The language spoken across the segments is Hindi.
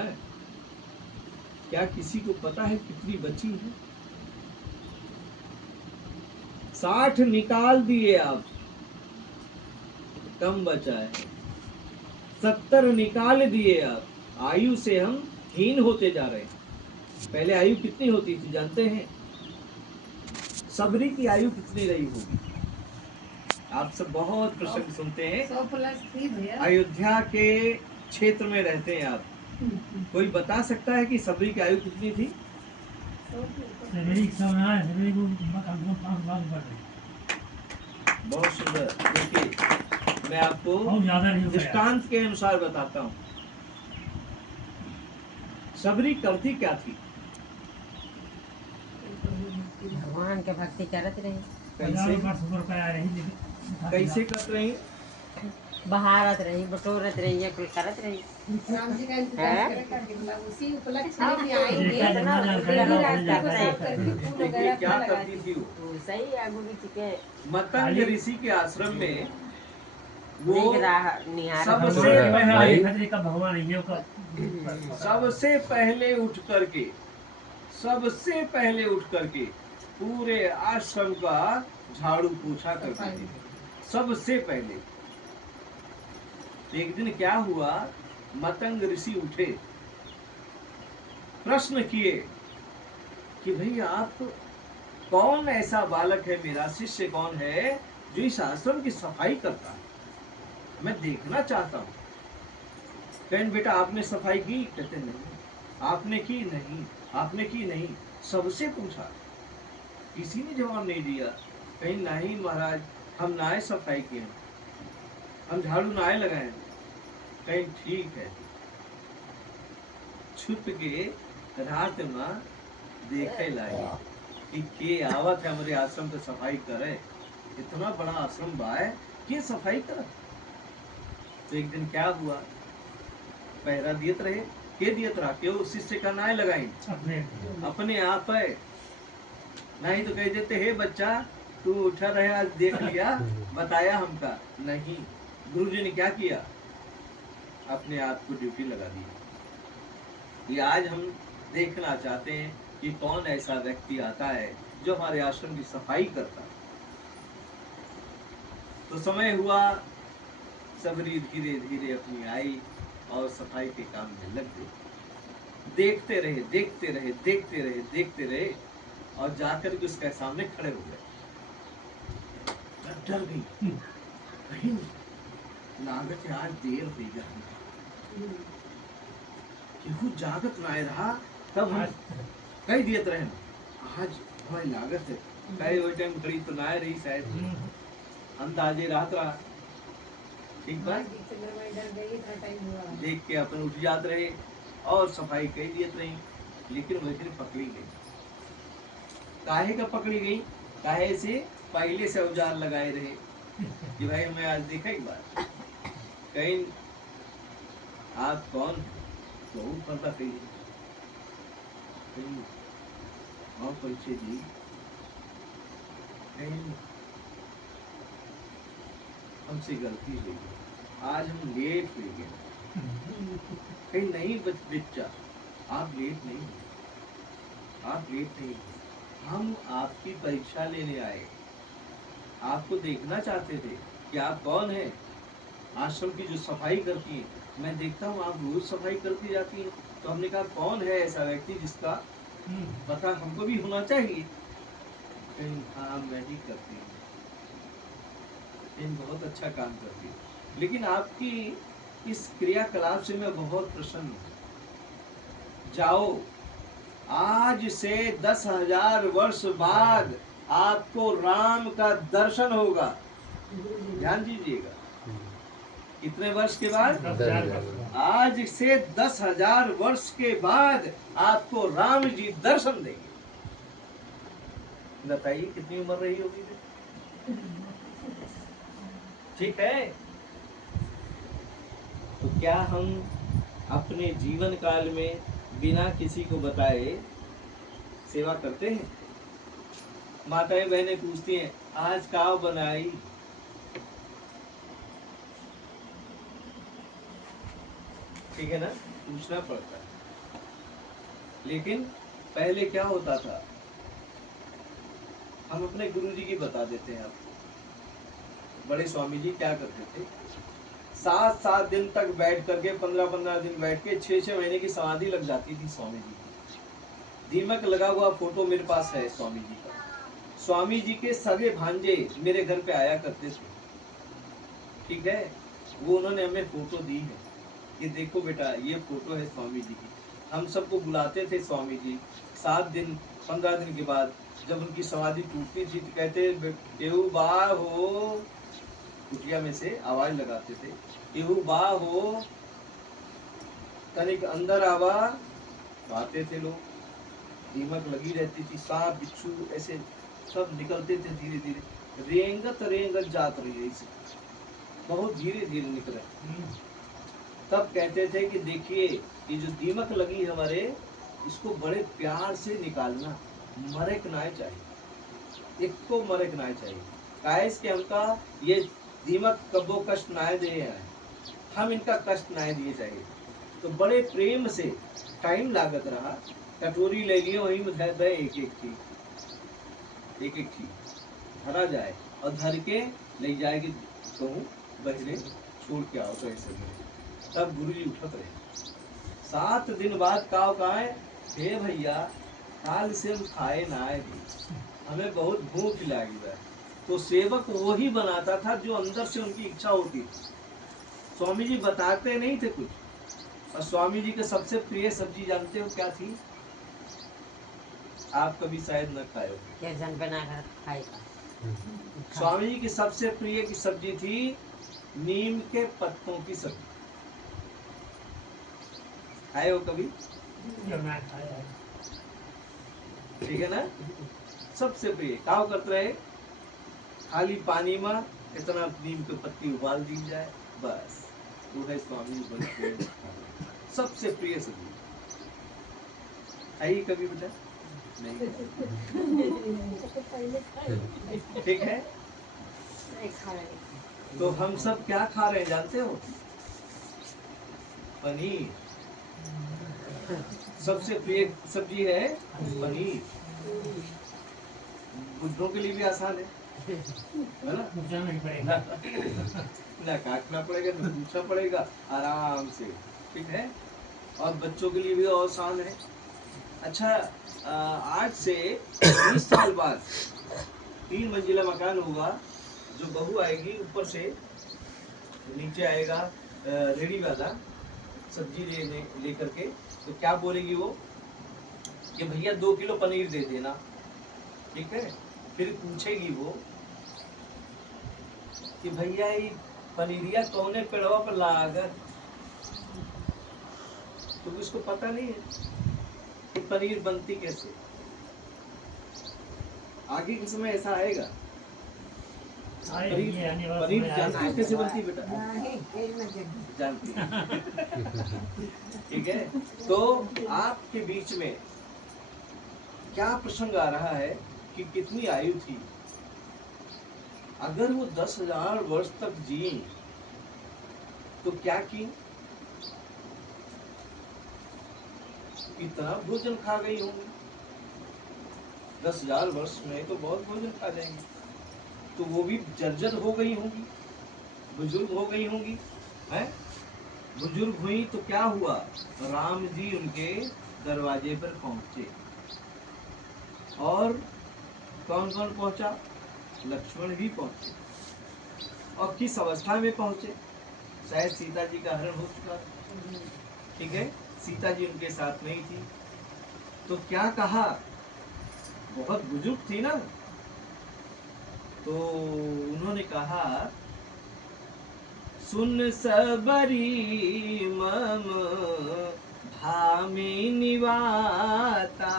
है? क्या किसी को पता है कितनी बची है? 60 निकाल दिए आप, कम बचा है। 70 निकाल दिए आप, आयु से हम हीन होते जा रहे हैं। पहले आयु कितनी होती थी जानते हैं? सबरी की आयु कितनी रही होगी? आप सब बहुत प्रसंग सुनते हैं। 100+ थी भैया। अयोध्या के क्षेत्र में रहते हैं आप, कोई बता सकता है कि सबरी की आयु कितनी थी? बहुत सुंदर। देखिए मैं आपको दृष्टांत के अनुसार बताता हूँ। सबरी करती क्या थी? भगवान के भक्ति करत रही। कैसे कर रही? बहारत रही, बटोरत रही, कुल करत रही। राम जी का इंतजार करके उसी उपलक्ष्य में भी आएंगे। देखिए क्या करती थी वो। सही आगू भी चुके मतंग ऋषि के आश्रम में वो सबसे पहले उठ करके पूरे आश्रम का झाड़ू पोछा करती थी। सबसे पहले। एक दिन क्या हुआ, मतंग ऋषि उठे, प्रश्न किए कि भाई आप कौन ऐसा बालक है, मेरा शिष्य कौन है जो इस आश्रम की सफाई करता है? मैं देखना चाहता हूँ। कहन बेटा आपने सफाई की? कहते नहीं। आपने की? नहीं। आपने की? नहीं। सबसे पूछा, किसी ने जवाब नहीं दिया। कहीं नहीं महाराज, हम नाए सफाई किए, हम झाड़ू नाए लगाए। कहीं ठीक है। छुप के रात में देखे लागे कि के आवत है हमारे आश्रम पे सफाई करे। इतना बड़ा आश्रम बाय के सफाई करे। तो एक दिन क्या हुआ, पहरा दियत रहे, के दियत रहा, क्यों शिष्य का नाय लगाई अपने आप है। नहीं तो कह देते हे बच्चा तू उठा रहे, आज देख लिया, बताया हमका नहीं। गुरु जी ने क्या किया, अपने आप को ड्यूटी लगा दी। ये आज हम देखना चाहते हैं कि कौन ऐसा व्यक्ति आता है जो हमारे आश्रम की सफाई करता है। तो समय हुआ, सबरी धीरे धीरे अपनी आई और सफाई के काम में लग गई। देखते रहे, देखते रहे, देखते रहे, देखते रहे और जाकर के उसके सामने खड़े हो गए। डर गई, कहीं लागत है आज देर हो गई, केहू जागत ना रहा। तब हम कह दियत रहे आज हमारी लागत है, कहे वो टाइम खड़ी तो ना रही शायद, अंदाजे रात रहा। ठीक बात, देख के अपन उठ जात रहे और सफाई कह दियत रही। लेकिन वैसे पकड़ी गई। काहे का पकड़ी गई? काहे से पहले से औजार लगाए रहे कि भाई मैं आज देखा एक बार, कहीं आप कौन है तो पर्दा कही और परिचय दी, कहीं हमसे गलती हुई, आज हम लेट हो गए। कहीं नहीं बच्चा, आप लेट नहीं, आप लेट नहीं, हम आपकी परीक्षा लेने आए, आपको देखना चाहते थे कि आप कौन है। आश्रम की जो सफाई करती है, मैं देखता हूँ आप रोज सफाई करती जाती हैं। तो हमने कहा कौन है ऐसा व्यक्ति जिसका पता हमको भी होना चाहिए। कहीं हाँ मैं ही करती हूँ, बहुत अच्छा काम करती हूँ, लेकिन आपकी इस क्रियाकलाप से मैं बहुत प्रसन्न हूँ। जाओ, आज से 10,000 वर्ष बाद आपको राम का दर्शन होगा। ध्यान दीजिएगा, कितने वर्ष के बाद? आज से 10,000 वर्ष के बाद आपको राम जी दर्शन देंगे। बताइए कितनी उम्र रही होगी? ठीक है, तो क्या हम अपने जीवन काल में बिना किसी को बताए सेवा करते हैं? माताएं बहनें पूछती हैं आज काव बनाई, ठीक है ना, पूछना पड़ता है। लेकिन पहले क्या होता था, हम अपने गुरुजी की बता देते हैं आपको। बड़े स्वामी जी क्या करते थे, 7-7 दिन तक बैठ करके, 15-15 दिन बैठ के, 6-6 महीने की समाधि लग जाती थी स्वामी जी की। दीमक लगा हुआ फोटो मेरे पास है स्वामी जी का। स्वामी जी के सगे भांजे मेरे घर पे आया करते थे, ठीक है। वो उन्होंने हमें फोटो दी है, ये देखो बेटा, ये फोटो है स्वामी जी की। हम सबको बुलाते थे स्वामी जी। 7 दिन 15 दिन के बाद जब उनकी समाधि टूटती थी तो कहते, एहू बा हो, कुटिया में से आवाज लगाते थे, एहू बा हो, तनिक अंदर आवा। तो आते थे लोग, दीमक लगी रहती थी, सांप बिच्छू ऐसे सब निकलते थे धीरे धीरे, रेंगत रेंगत जात रही ऐसे, बहुत धीरे धीरे निकले। तब कहते थे कि देखिए, ये जो दीमक लगी है हमारे, इसको बड़े प्यार से निकालना, मरक ना चाहिए, एक को मरक ना चाहिए। कायस के हमका ये दीमक कबो कष्ट ना दे है, हम इनका कष्ट ना दिए चाहिए। तो बड़े प्रेम से, टाइम लागत रहा, कटोरी ले लिए, वहीं में धर दे, एक एक थी धरा जाए, और धर के ले जाएगी कहूँ बहरे छोड़ के आओ, तो ऐसे में तब गुरु जी उठत रहे। 7 दिन बाद काव कहा, हे भैया, काल से हम खाए ना आए, हमें बहुत भूख लगी है। तो सेवक वही बनाता था जो अंदर से उनकी इच्छा होती थी। स्वामी जी बताते नहीं थे कुछ। और स्वामी जी के सबसे प्रिय सब्जी जानते हो क्या थी? आप कभी शायद न खाए हो। स्वामी जी की सबसे प्रिय की सब्जी थी नीम के पत्तों की सब्जी। खाए हो कभी? ठीक है ना। सबसे प्रिय काव करते रहे, खाली पानी में इतना नीम के पत्ती उबाल दी जाए, बस वो है स्वामी जी बड़े प्रिय सबसे प्रिय सब्जी। खाइए कभी बेटा? नहीं। ठीक है। तो हम सब क्या खा रहे हैं जानते हो? पनीर। सबसे प्रिय सब्जी है पनीर। बुढ़ों के लिए भी आसान है ना? ना काटना पड़ेगा, ना पूछना पड़ेगा, आराम से, ठीक है। और बच्चों के लिए भी आसान है। अच्छा, आज से 20 साल बाद 3 मंजिला मकान होगा, जो बहू आएगी ऊपर से, नीचे आएगा रेडी वाला सब्जी लेकर के, तो क्या बोलेगी वो कि भैया 2 किलो पनीर दे देना, ठीक है। फिर पूछेगी वो कि भैया ये पनीरिया कौने पेड़वा पर लागत, तो इसको पता नहीं है कि पनीर बनती कैसे। आगे के समय ऐसा आएगा। पनीर जानती हो कैसे बनती बेटा? जानती ठीक है। तो आपके बीच में क्या प्रसंग आ रहा है कि कितनी आयु थी, अगर वो 10,000 वर्ष तक जी तो क्या की, कितना भोजन खा गई होंगी। 10,000 वर्ष में तो बहुत भोजन खा जाएंगे। तो वो भी जर्जर हो गई होंगी, बुजुर्ग हो गई होंगी, हैं? बुजुर्ग हुई तो क्या हुआ, राम जी उनके दरवाजे पर पहुंचे। और कौन कौन पहुंचा? लक्ष्मण भी पहुंचे। और किस अवस्था में पहुंचे? शायद सीता जी का हरण हो चुका था, ठीक है। सीता जी उनके साथ नहीं थी। तो क्या कहा, बहुत बुजुर्ग थी ना, तो उन्होंने कहा, सुन सबरी मम धामी निवाता,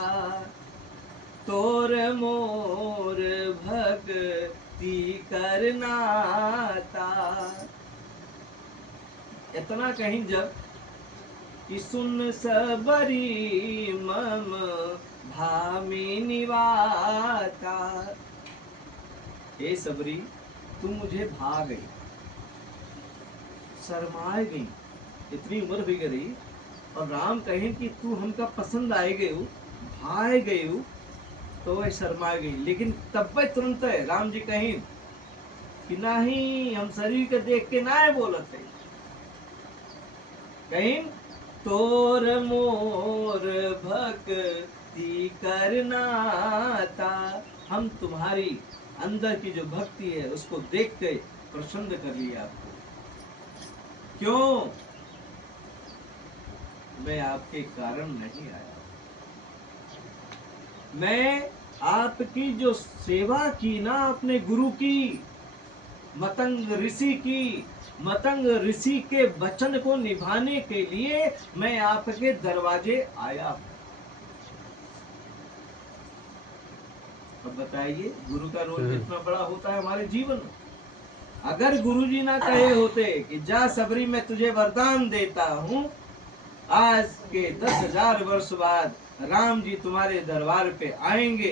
तोर मोर भक्ति करनाता। इतना कहीं जब कि सुन सबरी मम धामी निवाता, हे सबरी तू मुझे भा गई, शर्माए गई, इतनी उम्र हो गई और राम कहें कि तू हमका पसंद आए गए हो, भाए गए हो, तो वह शर्मा गई। लेकिन तब वह तुरंत है राम जी कहें कि नहीं हम शरीर के देख के ना है बोलत है, कहीं तोर मोर भक्ति करना था। हम तुम्हारी अंदर की जो भक्ति है उसको देख के प्रसन्न कर लिया आपको। क्यों? मैं आपके कारण नहीं आया, मैं आपकी जो सेवा की ना अपने गुरु की, मतंग ऋषि की, मतंग ऋषि के वचन को निभाने के लिए मैं आपके दरवाजे आया हूं। अब बताइए गुरु का रोल कितना बड़ा होता है हमारे जीवन में। अगर गुरु जी ना कहे होते कि जा सबरी मैं तुझे वरदान देता हूं, आज के 10,000 वर्ष बाद राम जी तुम्हारे दरबार पे आएंगे,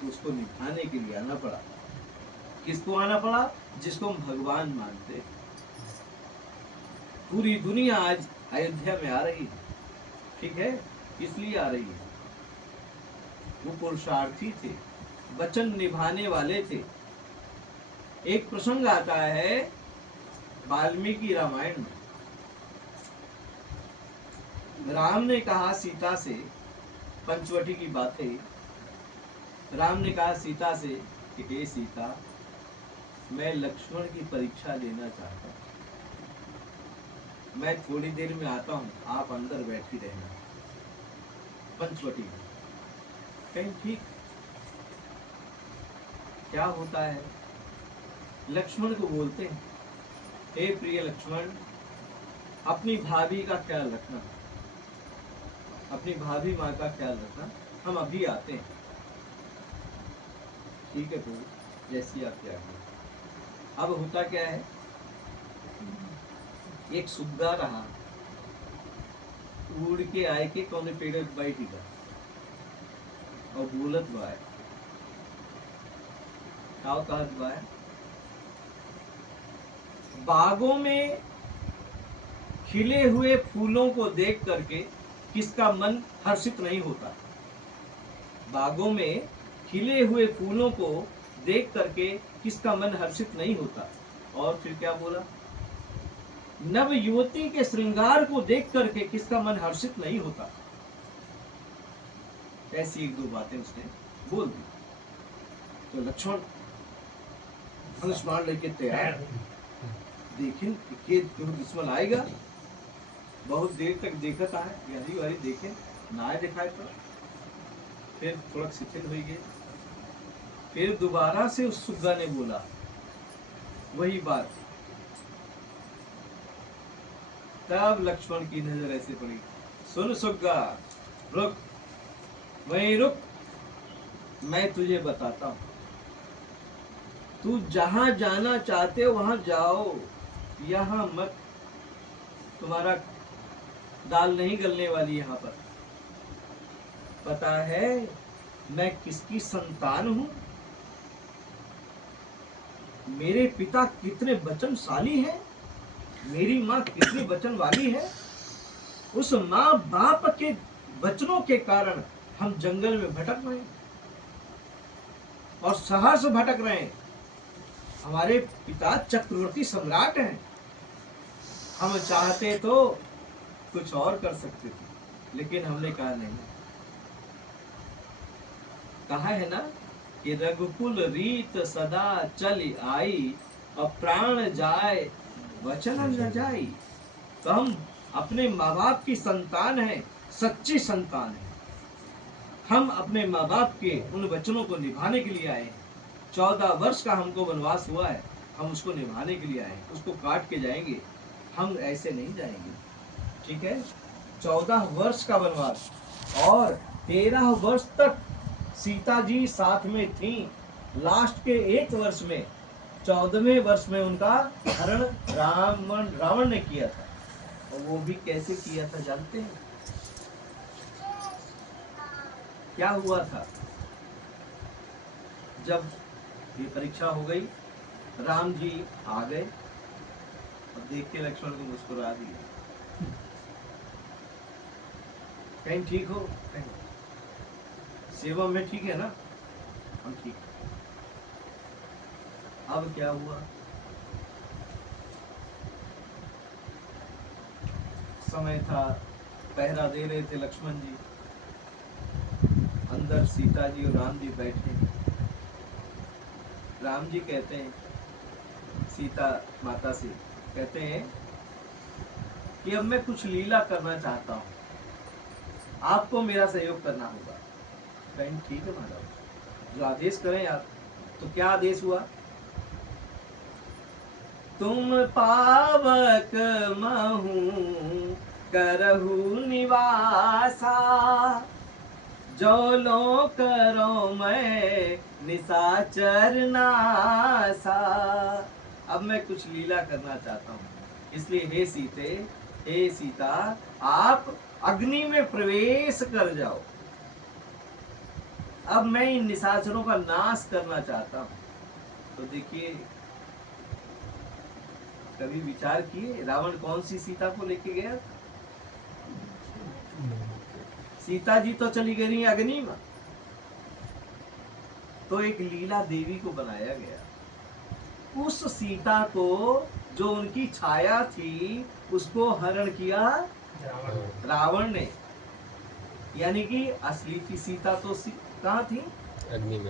तो उसको निभाने के लिए आना पड़ा। किसको आना पड़ा? जिसको हम भगवान मानते हैं। पूरी दुनिया आज अयोध्या में आ रही है, ठीक है, इसलिए आ रही है, वो पुरुषार्थी थे, वचन निभाने वाले थे। एक प्रसंग आता है वाल्मीकि रामायण में, राम ने कहा सीता से, पंचवटी की बातें, राम ने कहा सीता से कि हे सीता, मैं लक्ष्मण की परीक्षा लेना चाहता हूं, मैं थोड़ी देर में आता हूं, आप अंदर बैठी रहना पंचवटी में। कहीं ठीक। क्या होता है, लक्ष्मण को बोलते हैं हे प्रिय लक्ष्मण, अपनी भाभी का ख्याल रखना, अपनी भाभी माँ का ख्याल रखना, हम अभी आते हैं। ठीक है प्रभु, जैसी आपकी आज्ञा। अब होता क्या है, एक सुग्गा रहा, उड़ के आए के कौने पेड़ बैठी का और बोलत बा है, काव कहत बा है, बागों में खिले हुए फूलों को देख करके किसका मन हर्षित नहीं होता। बागों में खिले हुए फूलों को देख करके किसका मन हर्षित नहीं होता। और फिर क्या बोला, नव युवती के श्रृंगार को देख करके किसका मन हर्षित नहीं होता। ऐसी एक दो बातें उसने बोल दी। तो लक्ष्मण धनुष बाण लेके तैयार, देखें कि दुश्मन आएगा, बहुत देर तक देखता है, गहरी वारी देखे ना दिखाई पड़ा, फिर थोड़ा शिथिल हो गए। फिर दोबारा से उस सुग्गा ने बोला वही बात। तब लक्ष्मण की नजर ऐसे पड़ी, सुन सुग्गा, रुक, वहीं रुक, मैं तुझे बताता हूं, तू जहां जाना चाहते हो वहां जाओ, यहां मत, तुम्हारा दाल नहीं गलने वाली यहां पर। पता है मैं किसकी संतान हूं, मेरे पिता कितने वचनशाली हैं, मेरी माँ कितनी वचन वाली है। उस माँ बाप के वचनों के कारण हम जंगल में भटक रहे हैं और शहर से भटक रहे हैं। हमारे पिता चक्रवर्ती सम्राट हैं, हम चाहते तो कुछ और कर सकते थे, लेकिन हमने कहा नहीं। कहा है ना कि रघुकुल रीत सदा चल आई, और प्राण जाए वचन न जाई। तो हम अपने माँ बाप की संतान है, सच्ची संतान है। हम अपने माँ बाप के उन वचनों को निभाने के लिए आए हैं। 14 वर्ष का हमको वनवास हुआ है, हम उसको निभाने के लिए आए हैं, उसको काट के जाएंगे, हम ऐसे नहीं जाएंगे। ठीक है, 14 वर्ष का वनवास, और 13 वर्ष तक सीता जी साथ में थी। लास्ट के 1 वर्ष में, 14वें वर्ष में उनका हरण रावण ने किया था। और वो भी कैसे किया था जानते हैं? क्या हुआ था, जब ये परीक्षा हो गई, राम जी आ गए और देख के लक्ष्मण को मुस्कुरा दिया। कहीं ठीक हो, कहीं सेवा में ठीक है ना, हम ठीक है। अब क्या हुआ, समय था, पहरा दे रहे थे लक्ष्मण जी, अंदर सीता जी और राम जी बैठे हैं। राम जी कहते हैं सीता माता से, कहते हैं कि अब मैं कुछ लीला करना चाहता हूँ, आपको मेरा सहयोग करना होगा। कहीं ठीक है महाराज, जो आदेश करें आप। तो क्या आदेश हुआ, तुम पावक महू करहु निवासा, जो लो करो मैं निशाचर नासा। अब मैं कुछ लीला करना चाहता हूँ, इसलिए हे सीता, आप अग्नि में प्रवेश कर जाओ। अब मैं इन निशाचरों का नाश करना चाहता हूँ। तो देखिए, कभी विचार किए रावण कौन सी सीता को लेके गया? सीता जी तो चली गई अग्नि में, तो एक लीला देवी को बनाया गया। उस सीता को, जो उनकी छाया थी, उसको हरण किया रावण ने। यानी कि असली की सीता तो कहाँ थी?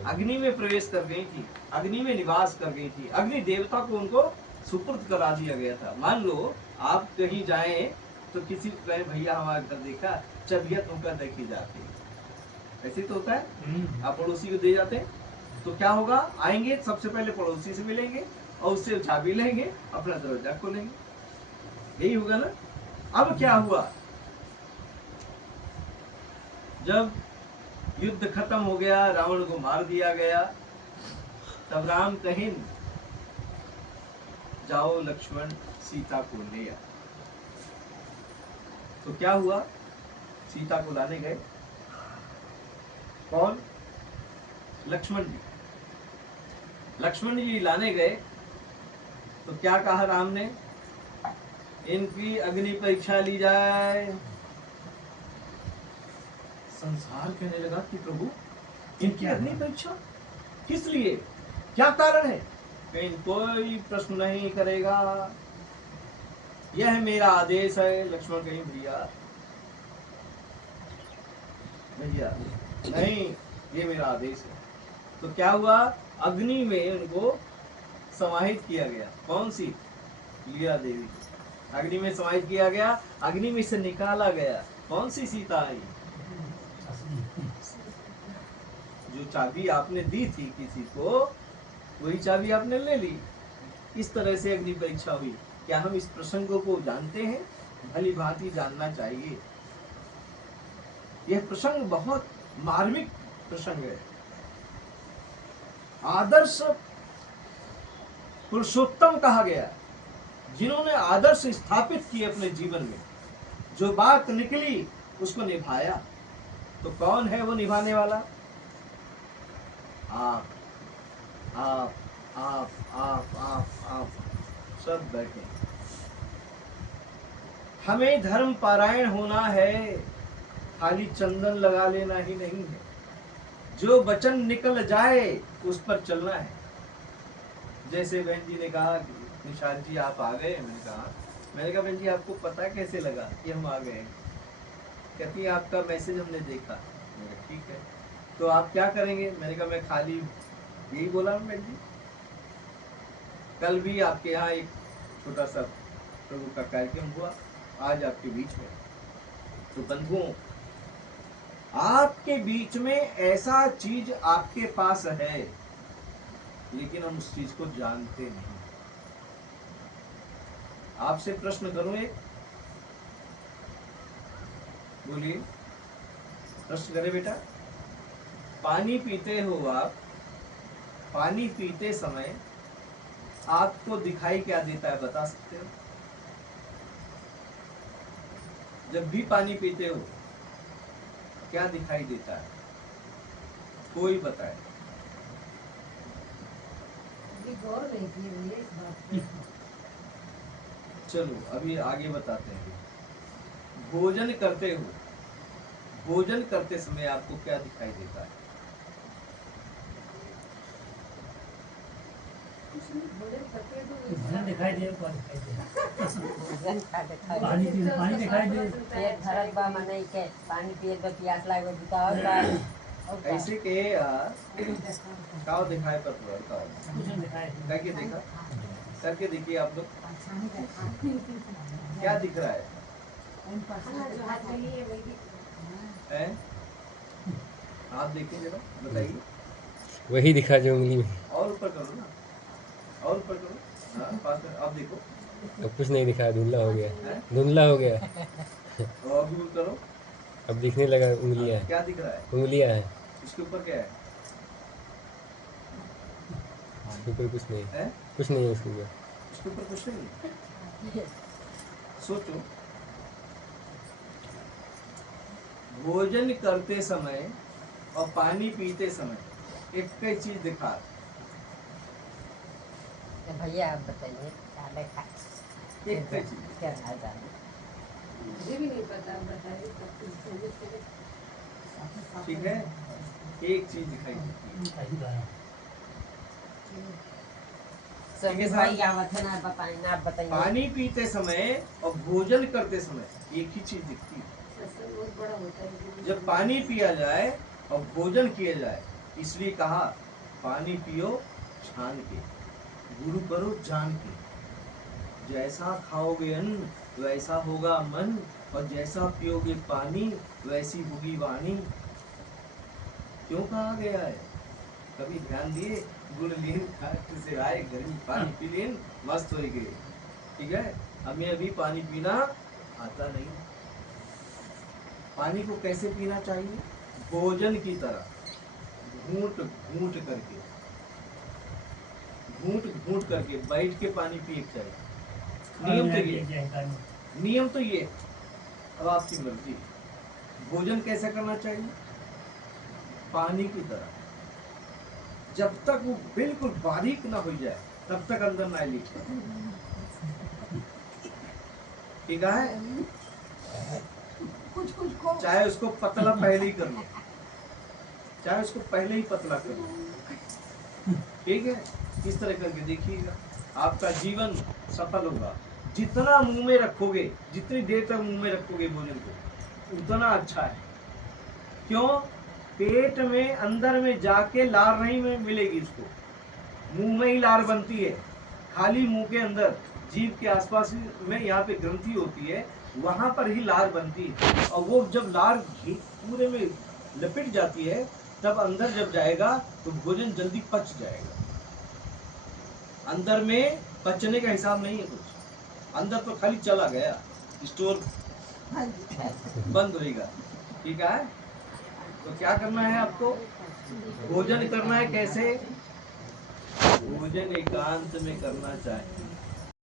अग्नि में प्रवेश कर गई थी, अग्नि में निवास कर गई थी, अग्नि देवता को उनको सुपुर्द करा दिया गया था। मान लो आप कहीं जाएं तो किसी को कहे भैया हमारा घर देखा, चबियत उनका देखी जाती है, ऐसे तो होता है। आप पड़ोसी को दे जाते हैं तो क्या होगा, आएंगे सबसे पहले पड़ोसी से मिलेंगे और उससे चाबी लेंगे, अपना दरवाजा खोलेंगे, यही होगा ना। अब क्या हुआ, जब युद्ध खत्म हो गया, रावण को मार दिया गया, तब राम कहें जाओ लक्ष्मण सीता को ले आओ। तो क्या हुआ, सीता को लाने गए कौन? लक्ष्मण जी। लक्ष्मण जी लाने गए तो क्या कहा राम ने, इनकी अग्नि परीक्षा ली जाए। संसार कहने लगा कि प्रभु इनकी अग्नि परीक्षा किस लिए, क्या कारण है? कहीं कोई प्रश्न नहीं करेगा, यह मेरा आदेश है। लक्ष्मण कहीं भैया भैया नहीं, ये मेरा आदेश है। तो क्या हुआ, अग्नि में उनको समाहित किया गया। कौन सी? लीला देवी। अग्नि में समाहित किया गया, अग्नि में से निकाला गया। कौन सी सीता आई? जो चाबी आपने दी थी किसी को, वही चाबी आपने ले ली। इस तरह से अग्नि परीक्षा हुई। क्या हम इस प्रसंग को जानते हैं? भली भांति जानना चाहिए। यह प्रसंग बहुत मार्मिक प्रसंग है। आदर्श पुरुषोत्तम कहा गया, जिन्होंने आदर्श स्थापित किए अपने जीवन में, जो बात निकली उसको निभाया। तो कौन है वो निभाने वाला? आप आप आप आप आप आप सब बैठे। हमें धर्म पारायण होना है, खाली चंदन लगा लेना ही नहीं है। जो वचन निकल जाए उस पर चलना है। जैसे बहन जी ने कहा निशाद जी आप आ गए, मैंने कहा बहन जी आपको पता कैसे लगा कि हम आ गए? कहती है आपका मैसेज हमने देखा। मैंने कहा ठीक है, तो आप क्या करेंगे? मैंने कहा मैं खाली यही बोला बहन जी। कल भी आपके यहाँ एक छोटा सा प्रभु का कार्यक्रम हुआ, आज आपके बीच में। तो बंधुओं, आपके बीच में ऐसा चीज आपके पास है, लेकिन हम उस चीज को जानते नहीं। आपसे प्रश्न करूं एक, बोलिए, प्रश्न करें बेटा। पानी पीते हो आप, पानी पीते समय आपको दिखाई क्या देता है, बता सकते हो? जब भी पानी पीते हो क्या दिखाई देता है? कोई बताए। गौर नहीं किए भैया इस बात पे। चलो अभी आगे बताते हैं। भोजन करते हो, भोजन करते समय आपको क्या दिखाई देता है? भोजन दिखाई दे, ऊपर दिखाई दे, भोजन खा के खाओ। पानी दिखाई दे। पेट भरत बा मनई के पानी पिए तो प्यास लागे बुताओ बा और का ऐसे के काव दिखाई पर काव भोजन दिखाई दे। करके देखा, करके देखिए आप लोग क्या दिख रहा है? हैं? आप देखिए जरा, बताइए। वही दिखा जो उंगली में। और ऊपर करो ना, और ऊपर करो। हाँ, पास में अब देखो। अब कुछ नहीं दिखा, धुंधला हो गया, हैं? धुंधला हो गया। और दूर करो। अब दिखने लगा उंगलियां, क्या दिख रहा है? उंगलियां है, इसके ऊपर क्या है? इसके ऊपर कुछ नहीं, हैं? कुछ नहीं है इसके ऊपर। इसके ऊपर कुछ नहीं। सोचो, भोजन करते समय और पानी पीते समय एक कई चीज दिखा। तो भैया आप बताइए क्या देखा? एक कई चीज क्या खाया? मुझे भी नहीं पता, बताइए। ठीक है, एक चीज दिखाई देती है। सही बात। सभी भाई आवत है ना बताइए, ना आप बताइए। पानी पीते समय और भोजन करते समय एक ही चीज दिखती है। बहुत बड़ा होता है। जब पानी पिया जाए और भोजन किया जाए, इसलिए कहा पानी पियो छान के, गुरु करो जान के। जैसा खाओगे अन्न वैसा होगा मन, और जैसा पियोगे पानी वैसी होगी वाणी। क्यों कहा गया है? कभी ध्यान दिए? गुड़ लीन खाट से आए, गर्मी पानी पी लेन, मस्त हो गए। ठीक है, हमें अभी पानी पीना आता नहीं। पानी को कैसे पीना चाहिए? भोजन की तरह, घूंट घूंट करके, घूंट घूंट करके बैठ के पानी पिए चाहिए। नियम तो ये, नियम तो ये। अब आपकी मर्जी। भोजन कैसे करना चाहिए? पानी की तरह, जब तक वो बिल्कुल बारीक ना हो जाए तब तक अंदर ना लीक। ठीक है, चाहे उसको पतला पहले ही कर लो, चाहे उसको पहले ही पतला कर लो। ठीक है, इस तरह करके देखिएगा, आपका जीवन सफल होगा। जितना मुंह में रखोगे, जितनी देर तक मुंह में रखोगे भोजन को, उतना अच्छा है। क्यों? पेट में अंदर में जाके लार नहीं में मिलेगी उसको, मुंह में ही लार बनती है। खाली मुंह के अंदर, जीभ के आसपास में यहाँ पे ग्रंथि होती है, वहां पर ही लार बनती है। और वो जब लार पूरे में लपेट जाती है, तब अंदर जब जाएगा तो भोजन जल्दी पच जाएगा। अंदर में पचने का हिसाब नहीं है कुछ, अंदर तो खाली चला गया, स्टोर बंद होएगा। ठीक है, तो क्या करना है आपको? भोजन करना है कैसे? भोजन एकांत में करना चाहिए।